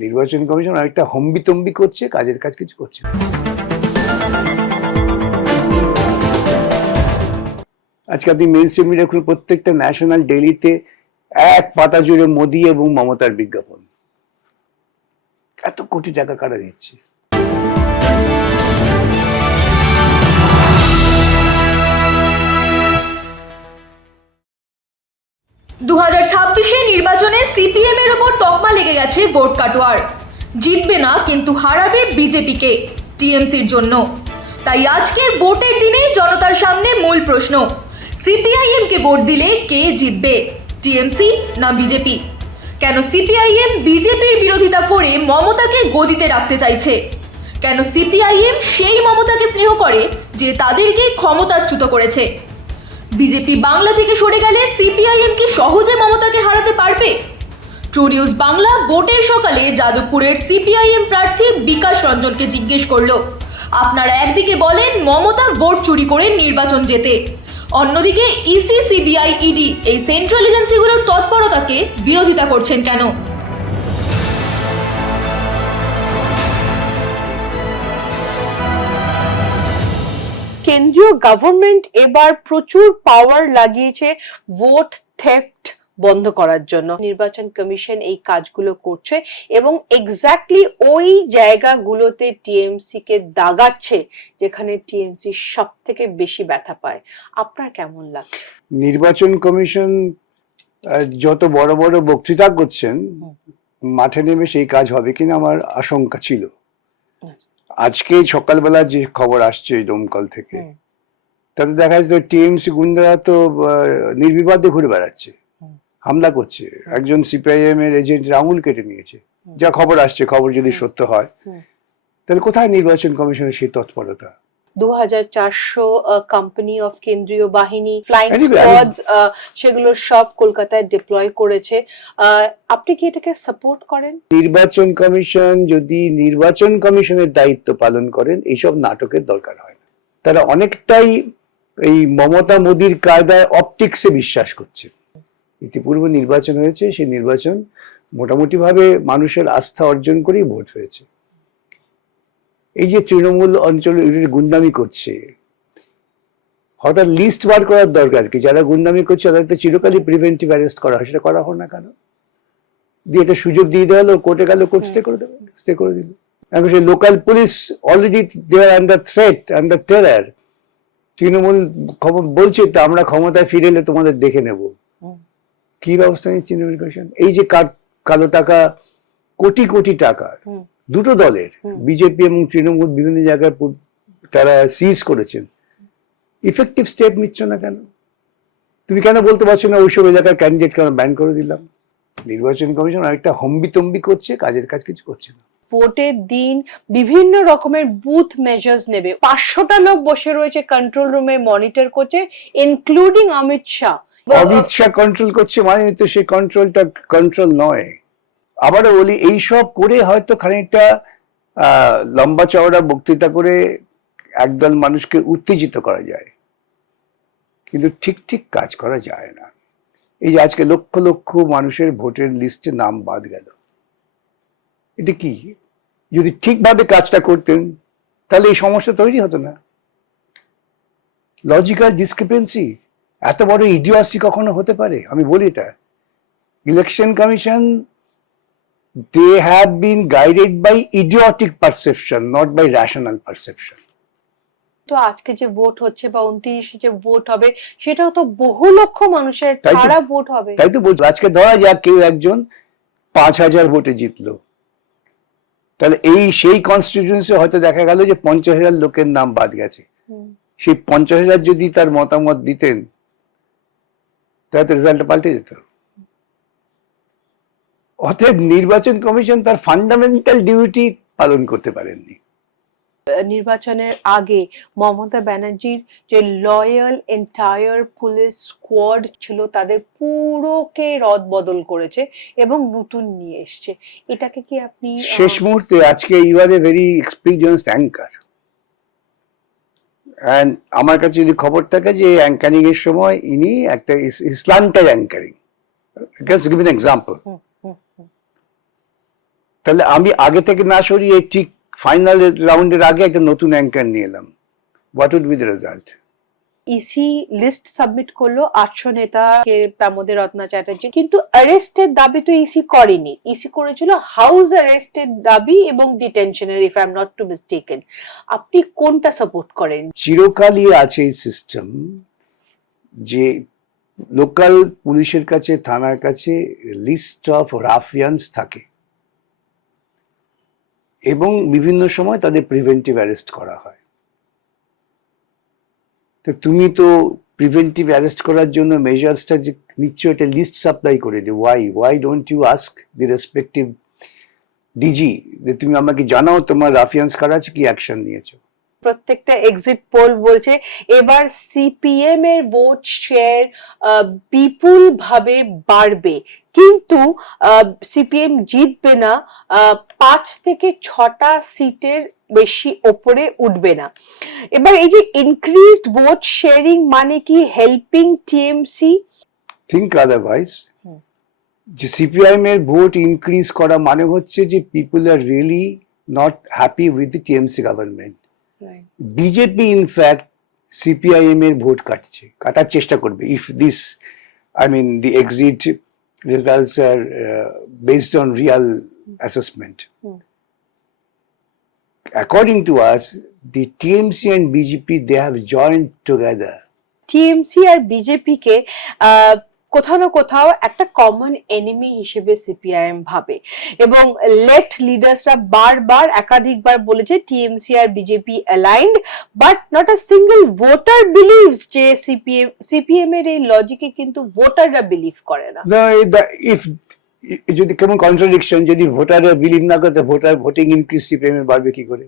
নির্বাচন কমিশন অনেকটা হম্বিতম্বি করছে, কাজের কাজ কিছু করছে না। আজকে আপনি মেইন স্ট্রিম মিডিয়া খুলে প্রত্যেকটা ন্যাশনাল ডেইলিতে এক পাতা জুড়ে মোদি এবং মমতার বিজ্ঞাপন। এত কোটি টাকা কারা দিচ্ছে? নির্বাচনে সিপিএম এর উপর তকমা লেগে গেছে ভোট কাটোয়ার। জিতবে না কিন্তু হারাবে বিজেপিকে টিএমসির জন্য। তাই আজকের ভোটের দিনেই জনতার সামনে মূল প্রশ্ন, সিপিআইএম কে ভোট দিলে কে জিতবে, টিএমসি না বিজেপি? কেন সিপিআইএম বিজেপির বিরোধিতা করে মমতাকে গদিতে রাখতে চাইছে? কেন সিপিআইএম সেই মমতাকে স্নেহ করে যে তাদেরকে ক্ষমতাচ্যুত করেছে? বিজেপি বাংলা থেকে সরে গেলে সিপিআইএম কি সহজে মমতাকে হারাতে পারবে? ট্রু নিউজ বাংলা ভোটের সকালে যাদবপুরের সিপিআইএম প্রার্থী বিকাশ রঞ্জনকে জিজ্ঞেস করলো, আপনারা একদিকে বলেন মমতা ভোট চুরি করে নির্বাচন জেতে, অন্যদিকে ইসি, সিবিআই, ইডি এই সেন্ট্রাল এজেন্সিগুলোর তৎপরতাকে বিরোধিতা করছেন কেন? কেন্দ্রীয় গভর্নমেন্ট এবার প্রচুর পাওয়ার লাগিয়েছে ভোট থেফট বন্ধ করার জন্য। নির্বাচন কমিশন এই কাজগুলো করছে এবং এক্স্যাক্টলি ওই জায়গাগুলোতে টিএমসি কে দাগাচ্ছে যেখানে টিএমসি সব থেকে বেশি ব্যথা পায়। আপনার কেমন লাগছে? নির্বাচন কমিশন যত বড় বড় বক্তৃতা করছেন, মাঠে নেমে সেই কাজ হবে কিনা আমার আশঙ্কা ছিল। আজকে সকালবেলা যে খবর আসছে দমকল থেকে, তাতে দেখা যাচ্ছে টিএমসি গুন্ডারা তো নির্বিবাদে ঘুরে বেড়াচ্ছে, হামলা করছে। একজন সিপিআইএম এর এজেন্ট আঙুল কেটে নিয়েছে, যা খবর আসছে। খবর যদি সত্য হয় তাহলে কোথায় নির্বাচন কমিশনের সেই তৎপরতা? 2400 কোম্পানি অফ কেন্দ্রীয় বাহিনী, ফ্লাইং স্কোয়াডস, সেগুলো সব কলকাতায় ডিপ্লয় করেছে। আপনি কি এটাকে সাপোর্ট করেন? নির্বাচন কমিশন যদি নির্বাচন কমিশনের দায়িত্ব পালন করেন, এইসব নাটকের দরকার হয় না। তারা অনেকটাই এই মমতা মোদির কায়দায় অপটিক্সে বিশ্বাস করছে। ইতিপূর্বে নির্বাচন হয়েছে, সেই নির্বাচন মোটামুটি ভাবে মানুষের আস্থা অর্জন করেই ভোট হয়েছে। এই যে তৃণমূল অঞ্চলে গুন্ডামি করছে, হঠাৎ লিস্ট বার করার দরকার কি? যারা গুন্ডামি করছে তাদের চিরকালই প্রিভেন্টিভ অ্যারেস্ট করা হয়, সেটা করা হোক না কেন? দিয়ে এটা সুযোগ দিয়ে দেওয়া হলো, কোর্টে গেল, কোর্ট স্টে করে দেবে, স্টে করে দিল। এখন সেই local police already they are under threat, under terror. Trinamool খবর বলছে তো আমরা ক্ষমতায় ফিরে এলে তোমাদের দেখে নেব। কি ব্যবস্থা নিচ্ছে নির্বাচন কমিশন? এই যে কালো টাকা, কোটি কোটি টাকা দুটো দলের, বিজেপি এবং তৃণমূল, বিভিন্ন জায়গায় তারা সিজ করেছেন। ইফেক্টিভ স্টেপ নিচ্ছ না কেন? তুমি কেন বলতে পারছো না ওইসব এলাকার ক্যান্ডিডেট কেন ব্যান করে দিলাম? নির্বাচন কমিশন অনেকটা হম্বিতম্বি করছে, কাজের কাজ কিছু করছে না। ভোটের দিন বিভিন্ন রকমের বুথ মেজার্স নেবে। 500টা লোক বসে রয়েছে কন্ট্রোল রুমে, মনিটর করছে, ইনক্লুডিং অমিত শাহ। অমিত শাহ কন্ট্রোল করছে মানে তো সেই কন্ট্রোলটা কন্ট্রোল নয়। আবারও বলি, এইসব করে হয়তো খানিকটা লম্বা চওড়া বক্তৃতা করে একদল মানুষকে উত্তেজিত করা যায়, কিন্তু ঠিক ঠিক কাজ করা যায় না। এই যে আজকে লক্ষ লক্ষ মানুষের ভোটের লিস্টে নাম বাদ গেল, এটা কি? যদি ঠিকভাবে কাজটা করতেন তাহলে এই সমস্যা তৈরি হতো না। লজিক্যাল ডিসক্রিপেন্সি, এত বড় ইডিওসি কখনো হতে পারে? আমি বলি এটা। Election commission, they have been guided by idiotic perception, not by rational perception. তো আজকে যে ভোট হচ্ছে বা 29 যে ভোট হবে, সেটাও তো বহু লক্ষ মানুষের ছাড়া ভোট হবে। তাই তো বলছি, আজকে ধরা যাক কেউ একজন 5000 ভোটে জিতলো, তাহলে এই সেই কনস্টিটিউয়েন্সি হয়তো দেখা গেল যে 50,000 লোকের নাম বাদ গেছে। সেই 50,000 যদি তার মতামত দিতেন তাহলে রেজাল্টটা পাল্টে যেত। অতএব নির্বাচন কমিশন তার ফান্ডামেন্টাল ডিউটি পালন করতে পারেননি। নির্বাচনের আগে মমতা ব্যানার্জির যে লয়াল এন্টায়ার পুলিশ স্কোয়াড ছিল, তাদের পুরোকে রদবদল করেছে এবং নতুন নিয়ে এসছে। এটাকে কি আপনি শেষ মুহূর্তে, আজকে you are a very experienced anchor, and আমার কাছে যদি খবর থাকে যে অ্যাঙ্কারিং এর সময় ইনি একটা ইসলামটাই anchoring. Just give an example. তাহলে আমি আগে থেকে না সরিয়ে ঠিক ফাইনাল রাউন্ডের আগে একটা নতুন অ্যাঙ্কার নিয়ে এলাম, what would be the result? EC list submit করলো 800 নেতাকে, তার মধ্যে রত্না চ্যাটার্জি, কিন্তু অ্যারেস্টের দাবি তো ইসি করেনি। ইসি করেছিল হাউস অ্যারেস্টের দাবি এবং ডিটেনশনের, if I am not to mistaken. আপনি কোনটা সাপোর্ট করেন? চিরকালই আছে এই সিস্টেম যে লোকাল পুলিশের কাছে, থানার কাছে লিস্ট অফ রাফিয়ানস থাকে এবং বিভিন্ন সময় তাদের প্রিভেন্টিভ অ্যারেস্ট করা হয়। তো তুমি তো প্রিভেন্টিভ অ্যারেস্ট করার জন্য মেজার্সটা যে নিশ্চয় একটা লিস্ট সাপ্লাই করে দিও। Why don't you ask the respective DG যে তুমি আমাকে জানাও তোমার রাফিয়ানস কারা আছে, কি অ্যাকশন নিয়েছো? প্রত্যেকটা এক্সিট পোল বলছে এবার সিপিএম এর ভোট শেয়ার বিপুল ভাবে বাড়বে, কিন্তু সিপিএম জিতবে না, 5 থেকে 6টা সিটের বেশি ওপরে উঠবে না। এবার এই যে ইনক্রিজড ভোট শেয়ারিং মানে কি হেল্পিং টিএমসি? Think otherwise. যে সিপিআইএম এর ভোট ইনক্রিজ করা মানে হচ্ছে যে people are really not happy with the TMC government. BJP in fact CPIM এর ভোট কাটার চেষ্টা করবে if this, I mean the exit results are based on real assessment. According to us, the TMC and BJP, they have joined together. TMC আর BJP কে কোথাও না কোথাও একটা কমন এনিমি হিসেবে সিপিআইএম ভাবে, এবং লেফট লিডার্সরা বারবার একাধিকবার বলেছে টিএমসি আর BJP aligned, but not a single voter believes যে সিপিএম এর এই লজিকে কিন্তু ভোটাররা বিলিভ করে না। If যদি কেমন কন্ট্রাডিকশন, যদি ভোটাররা বিলিভ না করে ভোটিং ইনক্রিজ সিপিএম এর বাড়বে কি করে,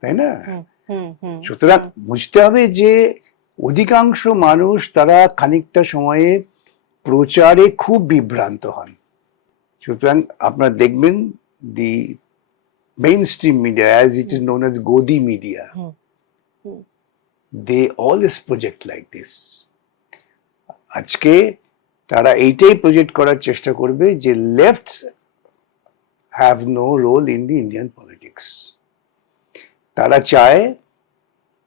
তাই না? সুতরাং বুঝতে হবে যে অধিকাংশ মানুষ তারা খানিকটা সময়ে প্রচারে খুব বিভ্রান্ত হন। সুতরাং আপনারা দেখবেন the mainstream media, as it is known as godi media, they always project like this. আজকে তারা এইটাই প্রজেক্ট করার চেষ্টা করবে যে left have no role in the Indian politics. তারা চায়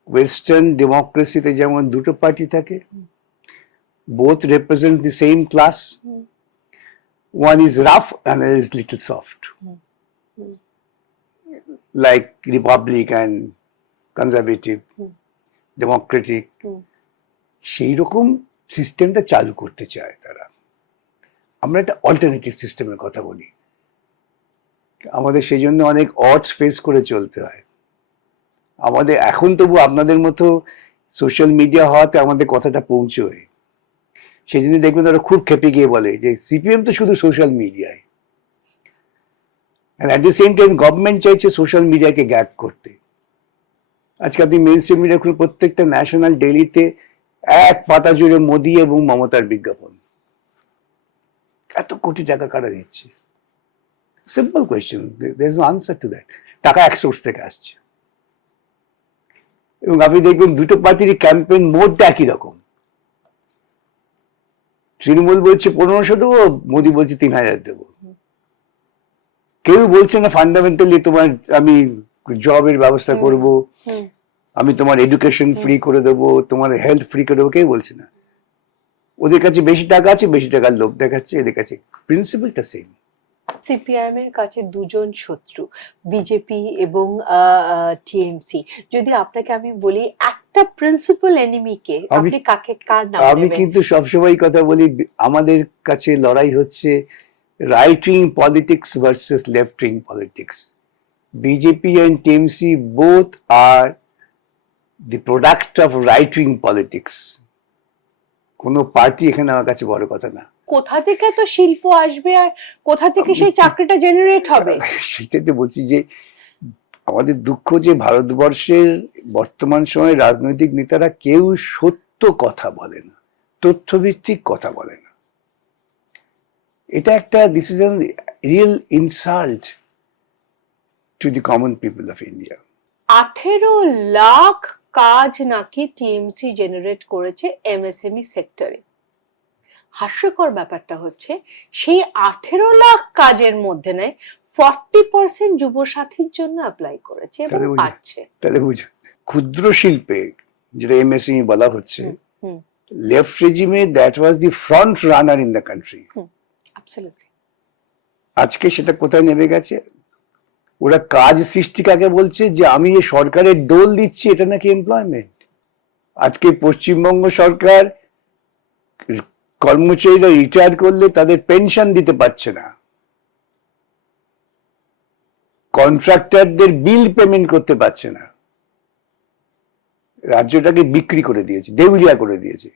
ওয়েস্টার্ন ডেমোক্রেসিতে যেমন দুটো পার্টি থাকে, both represent the same class, one is rough and is little soft, like republic and conservative, democratic. সেই রকম সিস্টেমটা চালু করতে চায় তারা। আমরা একটা অল্টারনেটিভ সিস্টেমের কথা বলি, আমাদের সেই জন্য অনেক অডস ফেস করে চলতে হয়। আমাদের এখন তবু আপনাদের মতো সোশ্যাল মিডিয়া হওয়াতে আমাদের কথাটা পৌঁছয়। সেই জন্য দেখবেন তারা খুব খেপে গিয়ে বলে যে সিপিএম তো শুধু সোশ্যাল মিডিয়ায়, at the same time government চাইছে সোশ্যাল মিডিয়াকে গ্যাগ করতে। আজকে আপনি মেইন স্ট্রিম মিডিয়া খুলে প্রত্যেকটা ন্যাশনাল ডেইলিতে এক পাতা জুড়ে মোদি এবং মমতার বিজ্ঞাপন। এত কোটি টাকা কারা দিচ্ছে? Simple question, there is no answer to that. টাকা এক সোর্স থেকে আসছে, এবং আপনি দেখবেন দুটো পার্টির ক্যাম্পেইন মোডটা একই রকম। তৃণমূল বলছে 1500 দেবো, মোদি বলছে 3000 দেবো। কেউ বলছে না ফান্ডামেন্টালি তোমার আমি জবের ব্যবস্থা করব, আমি তোমার এডুকেশন ফ্রি করে দেবো, তোমার হেলথ ফ্রি করে দেবো, কেউ বলছে না। ওদের কাছে বেশি টাকা আছে, বেশি টাকার লোভ দেখাচ্ছে, এদের কাছে প্রিন্সিপালটা সেম। সিপিআইএম এর কাছে দুজন শত্রু, বিজেপি এবং টিএমসি। যদি আপনাকে আমি বলি একটা প্রিন্সিপাল এনিমিকে, আপনি কার নাম নেবেন? আমি কিন্তু সবসময় কথা বলি, আমাদের কাছে লড়াই হচ্ছে right wing politics versus left wing politics. BJP and TMC both are the product of right wing politics. কোনো পার্টি এখানে আমার কাছে বড় কথা না। কোথা থেকে তো শিল্প আসবে আর কোথা থেকে সেই চাকরিটা জেনারেট হবে? সেটাই তো বলছি যে আমাদের দুঃখ যে ভারতবর্ষের বর্তমান সময়ে রাজনৈতিক নেতারা কেউ সত্য কথা বলে না, তথ্যভিত্তিক কথা বলে না। এটা একটা, this is an real insult to the common people of India. 18 lakh কাজ নাকি টিএমসি জেনারেট করেছে এমএসএমই সেক্টরে। হাস্যকর ব্যাপারটা হচ্ছে সেই 18 লাখ কাজের মধ্যে নেয় 40% যুবসাথীর জন্য অ্যাপ্লাই করেছে এবং তাহলে বুঝি। পাচ্ছে। তাহলে বুঝো, ক্ষুদ্র শিল্পে যেটা এমএসএমই বলা হচ্ছে, হুম, লেফট রেজিমে that was the front runner in the country. Absolutely. আজকে সেটা কোথায় নেমে গেছে? ওরা কাজ সৃষ্টি কাকে বলছে? যে আমি এই সরকারের দোল দিচ্ছি, এটা নাকি এমপ্লয়মেন্ট? আজকে পশ্চিমবঙ্গ সরকার কর্মচারীরা রিটায়ার করলে তাদের পেনশন দিতে পারছে না, কন্ট্রাক্টরদের বিল পেমেন্ট করতে পারছে না, রাজ্যটাকে বিক্রি করে দিয়েছে, দেউলিয়া করে দিয়েছে।